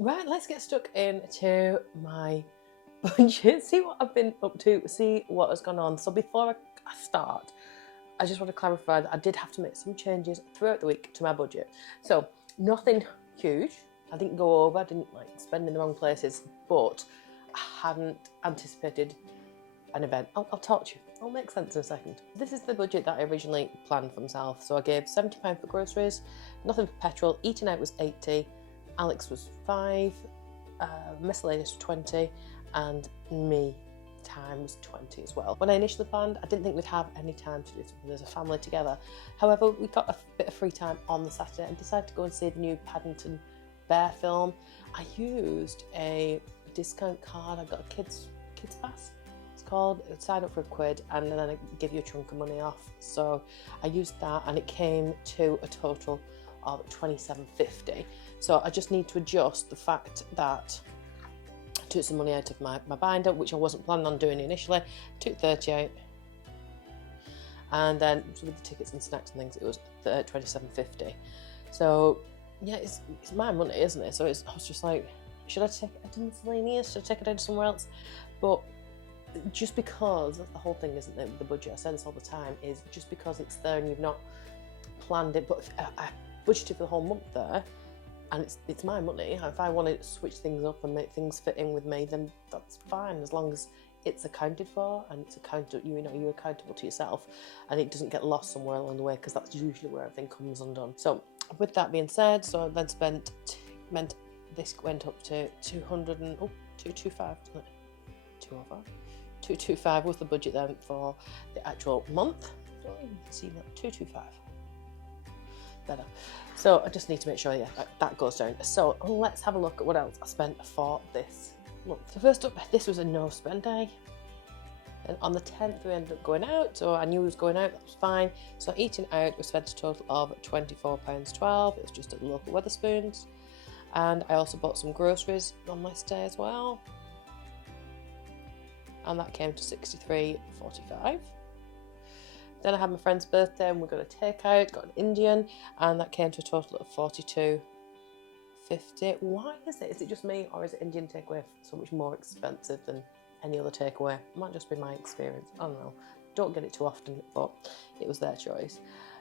Right, let's get stuck into my budget, see what I've been up to, see what has gone on. So before I start, I just want to clarify that I did have to make some changes throughout the week to my budget. So nothing huge. I didn't go over, I didn't like spend in the wrong places, but I hadn't anticipated an event. I'll talk to you. It'll make sense in a second. This is the budget that I originally planned for myself. So I gave £70 for groceries, nothing for petrol, eating out was 80, Alex was 5, miscellaneous was 20, and me time was 20 as well. When I initially planned, I didn't think we'd have any time to do something as a family together. However, we got a bit of free time on the Saturday and decided to go and see the new Paddington Bear film. I used a discount card. I got a kids pass. It's called. Sign up for £1 and then I give you a chunk of money off. So I used that and it came to a total of £27.50. So I just need to adjust the fact that I took some money out of my binder, which I wasn't planning on doing initially. Took 30 out, and then with the tickets and snacks and things, it was £27.50. So yeah, it's my money, isn't it? So I was just like, should I take it to miscellaneous? Should I take it out somewhere else? But just because that's the whole thing, isn't it? The budget, I say this all the time, is just because it's there and you've not planned it. But if I budgeted for the whole month there, and it's my money. If I want to switch things up and make things fit in with me, then that's fine, as long as it's accounted for and it's you're accountable to yourself, and it doesn't get lost somewhere along the way, because that's usually where everything comes undone. So with that being said, so I then this went up to 225, 225 was the budget then for the actual month. Oh, you can see that 225. Better. So I just need to make sure, that goes down. So let's have a look at what else I spent for this month. So first up, this was a no spend day. And on the 10th we ended up going out, so I knew we was going out, that was fine. So eating out, we spent a total of £24.12. It was just at the local Wetherspoons. And I also bought some groceries on this day as well. And that came to £63.45. Then I had my friend's birthday and we got a takeout, got an Indian, and that came to a total of £42.50. Why is it? Is it just me, or is it Indian takeaway so much more expensive than any other takeaway? It might just be my experience. I don't know. Don't get it too often, but it was their choice.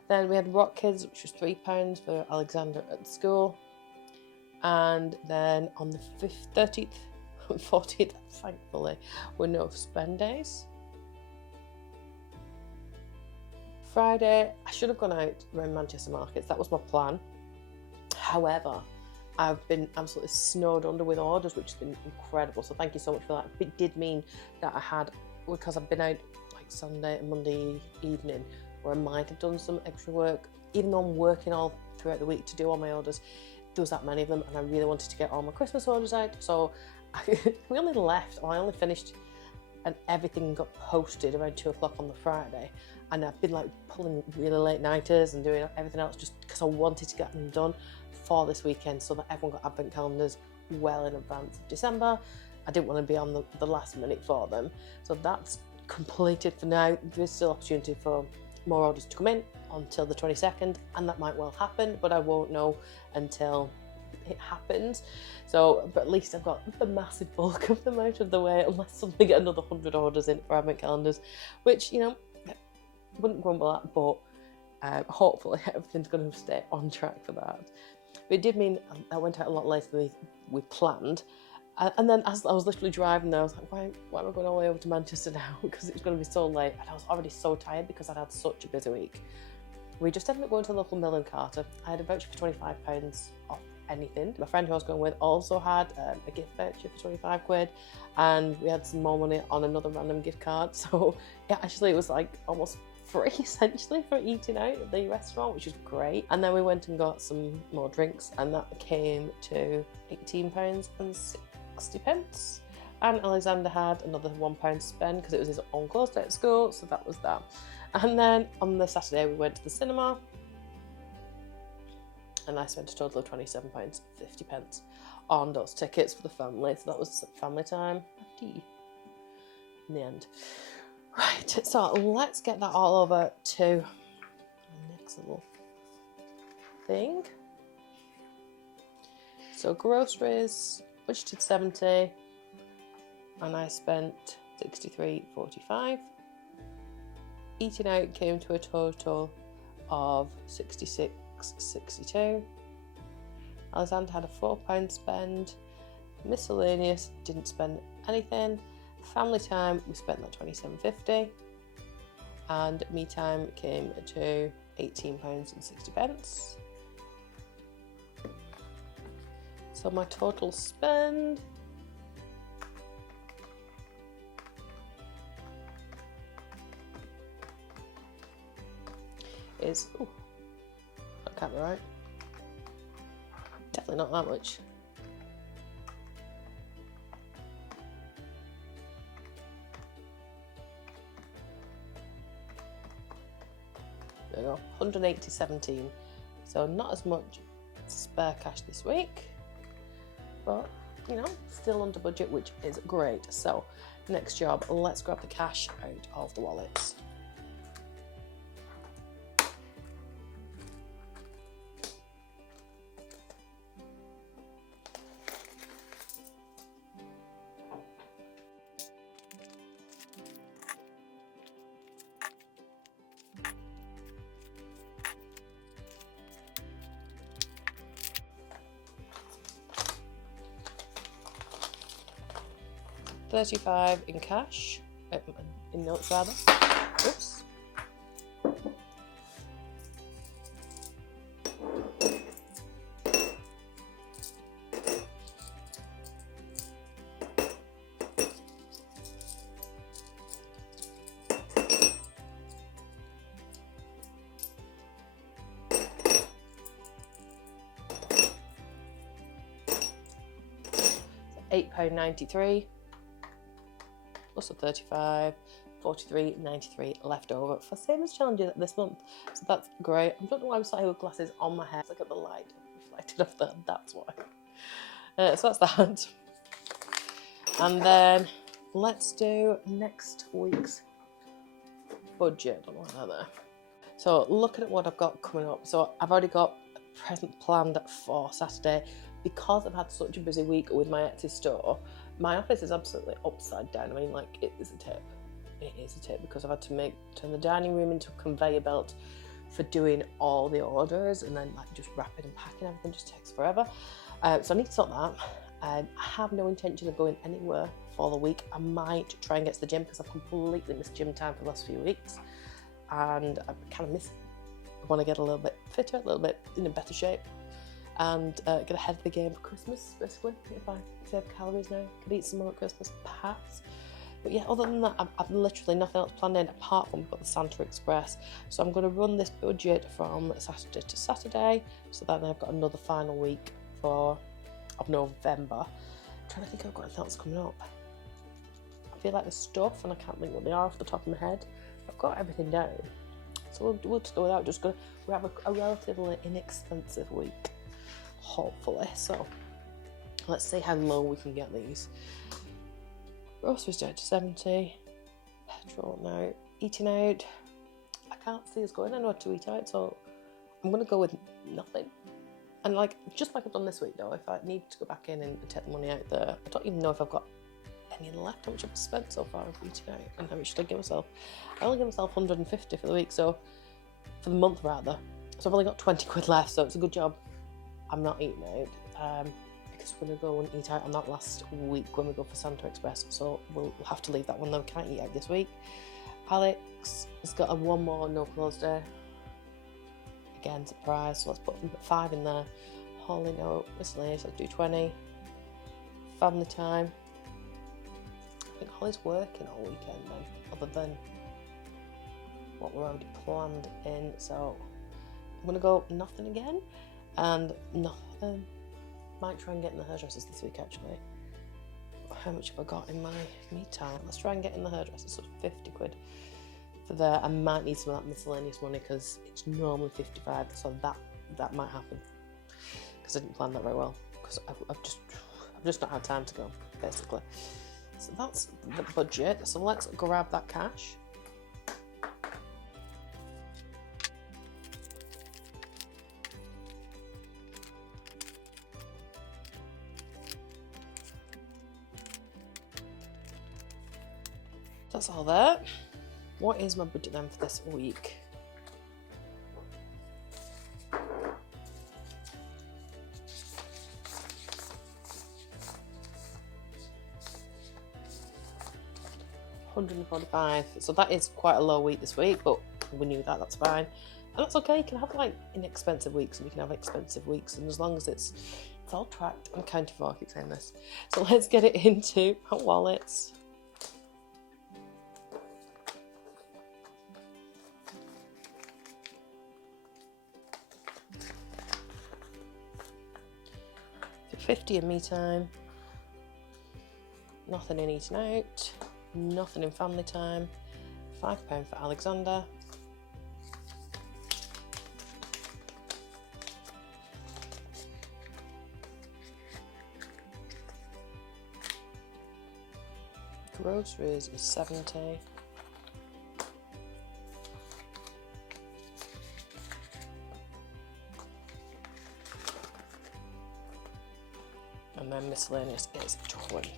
Then we had Rock Kids, which was £3 for Alexander at school. And then on the 13th and 14th, thankfully, were no spend days. Friday, I should have gone out around Manchester markets. That was my plan. However, I've been absolutely snowed under with orders, which has been incredible. So thank you so much for that. It did mean that I had, because I've been out like Sunday and Monday evening, where I might have done some extra work, even though I'm working all throughout the week to do all my orders. There was that many of them, and I really wanted to get all my Christmas orders out. So we only left, or I only finished, and everything got posted around 2 o'clock on the Friday. And I've been like pulling really late nighters and doing everything else just because I wanted to get them done for this weekend, so that everyone got advent calendars well in advance of December. I didn't want to be on the last minute for them. So that's completed for now. There's still opportunity for more orders to come in until the 22nd, and that might well happen, but I won't know until it happens. So, but at least I've got the massive bulk of them out of the way, unless suddenly get another 100 orders in for advent calendars, which, wouldn't grumble at, but hopefully everything's going to stay on track for that. But it did mean I went out a lot later than we planned. And then as I was literally driving there, I was like, why am I going all the way over to Manchester now? Because it was going to be so late, and I was already so tired because I'd had such a busy week. We just ended up going to the local mill in Carter. I had a voucher for £25 off anything. My friend who I was going with also had a gift voucher for £25, and we had some more money on another random gift card. So yeah, actually it was like almost free essentially for eating out at the restaurant, which was great. And then we went and got some more drinks, and that came to £18.60. And Alexander had another £1 to spend because it was his own close day at school, so that was that. And then on the Saturday we went to the cinema, and I spent a total of £27.50 on those tickets for the family. So that was family time in the end. Right, so let's get that all over to the next little thing. So groceries, budgeted 70, and I spent 63.45. Eating out came to a total of 66.62. Alexander had a £4 spend. Miscellaneous, didn't spend anything. Family time, we spent that £27.50. And me time came to £18.60. So my total spend is, that can't be right. Definitely not that much. There we go, 180.17. So not as much spare cash this week, but you know, still under budget, which is great. So next job, let's grab the cash out of the wallets. £35 in cash, in notes rather. Oops. £8.93. Plus a 35, 43.93 left over for savings challenges this month. So that's great. I don't know why I'm sat here with glasses on my head. Look at the light reflected off there, that's why. So that's that. And then let's do next week's budget. I don't know why they're there. So looking at what I've got coming up. So I've already got a present planned for Saturday. Because I've had such a busy week with my Etsy store, my office is absolutely upside down. I mean, like, it is a tip. It is a tip because I've had to turn the dining room into a conveyor belt for doing all the orders, and then like just wrapping and packing everything just takes forever. So I need to sort that. I have no intention of going anywhere for the week. I might try and get to the gym because I've completely missed gym time for the last few weeks, and I kind of miss it. I want to get a little bit fitter, a little bit in a better shape, and get ahead of the game for Christmas, basically. If I save calories now, could eat some more at Christmas, perhaps. But yeah, other than that, I've literally nothing else planned in apart from we've got the Santa Express. So I'm going to run this budget from Saturday to Saturday, so that then I've got another final week of November. I'm trying to think if I've got anything else coming up. I feel like there's stuff, and I can't think what they are off the top of my head. I've got everything down. So we'll just go without, we have a relatively inexpensive week, hopefully. So let's see how low we can get these. Groceries down to 70. Petrol now. Eating out. I can't see us going anywhere to eat out, so I'm going to go with nothing. And just like I've done this week though, if I need to go back in and take the money out there, I don't even know if I've got any left, how much I've spent so far of eating out, and how much should I give myself. I only give myself 150 for the week, so for the month rather. So I've only got 20 quid left, so it's a good job I'm not eating out. Because we're going to go and eat out on that last week when we go for Santa Express, so we'll have to leave that one though. We can't eat out this week. Alex has got one more no close day. Again, surprise, so let's put 5 in there. Holly, no, miscellaneous, let's do 20. Family time. I think Holly's working all weekend then, other than what we're already planned in, so I'm going to go nothing again, and nothing. Might try and get in the hairdressers this week actually. How much have I got in my me time? Let's try and get in the hairdressers, so 50 quid for there. I might need some of that miscellaneous money because it's normally 55, so that might happen because I didn't plan that very well because I've just not had time to go, basically. So that's the budget, so let's grab that cash. That's all there. What is my budget then for this week? £145. So that is quite a low week this week, but we knew that, that's fine. And that's okay, you can have like inexpensive weeks and you can have expensive weeks, and as long as it's all tracked. I'm counting for, I keep saying this. So let's get it into our wallets. £50 in me time, nothing in eating out, nothing in family time, £5 for Alexander, groceries is 70, and then miscellaneous is 20.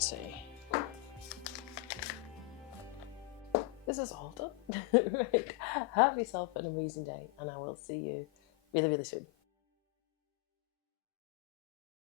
This is all done. Right, have yourself an amazing day, and I will see you really, really soon.